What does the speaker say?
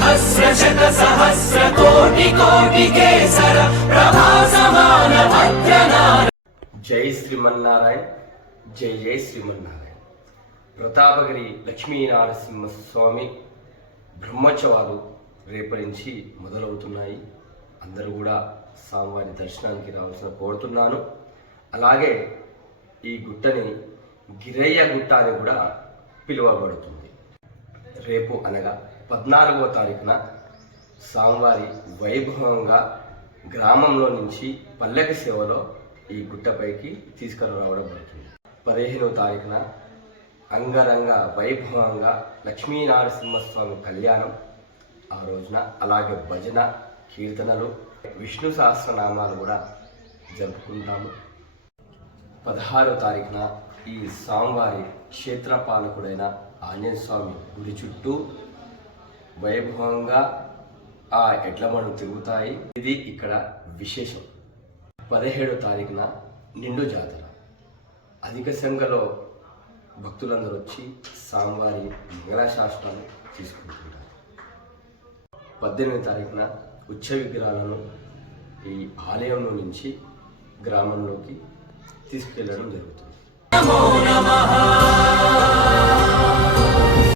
सहस्रशत सहस्रकोटि कोटि केसर प्रभासमान भद्रनारायण। जय श्रीमन्नारायण, जय जय श्रीमन्नारायण। ప్రతాపగిరి లక్ష్మీనరసింహ స్వామి బ్రహ్మోత్సవాలు రేపటి నుంచి మొదలవుతున్నాయి. అందరూ కూడా స్వామివారి దర్శనానికి రావాల్సిన కోరుతున్నాను. అలాగే ఈ గుట్టని గిరయ్య గుట్ట అని కూడా పిలువబడుతుంది. రేపు అనగా 14వ తారీఖున స్వామివారి వైభవంగా గ్రామంలో నుంచి పల్లకి సేవలో ఈ గుట్టపైకి తీసుకురావడం పడుతుంది. 15వ తారీఖున అంగరంగ వైభవంగా లక్ష్మీనరసింహస్వామి కళ్యాణం ఆ రోజున, అలాగే భజన కీర్తనలు విష్ణు సహస్రనామాలు కూడా జరుపుకుంటాము. 16వ తారీఖున ఈ స్వామివారి క్షేత్రపాలకుడైన ఆంజనేయ స్వామి గుడి చుట్టూ వైభవంగా ఆ ఎడ్లమను తిరుగుతాయి. ఇది ఇక్కడ విశేషం. 17వ తారీఖున నిండు జాతర. అధిక సంఖ్యలో భక్తులందరూ వచ్చి స్వామివారి మంగళాశాసనాలు తీసుకుంటుంటారు. 18వ తారీఖున ఉచ్చ విగ్రహాలను ఈ ఆలయంలో నుంచి గ్రామంలోకి తీసుకెళ్లడం జరుగుతుంది. నమో నమః।